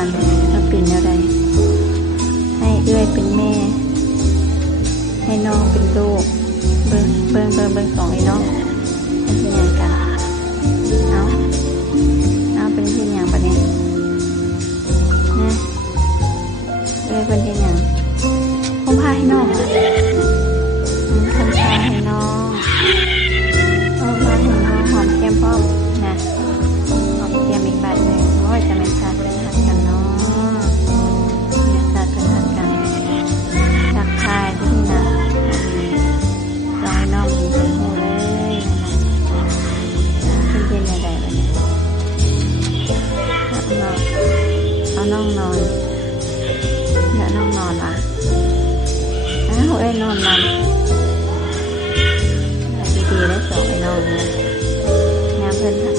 กันว่าเป็นแนวใดให้เอื้อยเป็นแม่ให้น้องเป็นลูกเบิ่งสองไอ้น้องเป็นที่ยังกันเอาเป็นที่ยังปะเนี่ยนะเอื้อยเป็นที่ยังผมพาให้น้องผมพาให้น้องพาให้น้องหอมแก้มพ่อนะหอมแก้มอีกบาทหนึ่งโอ้ยจะไม่ขาดเป็นทัดกันเนาะไม่ขาดเป็นทัดกันทักทายที่นะลอยน้องดีหูเลยเป็นเย็นใดๆแบบนี้เอาน้องนอนเดี๋ยวน้องนอนว่ะเอ้ยนอนดีๆได้สองไอ้น้องเนี่ยงามเพื่อนทัก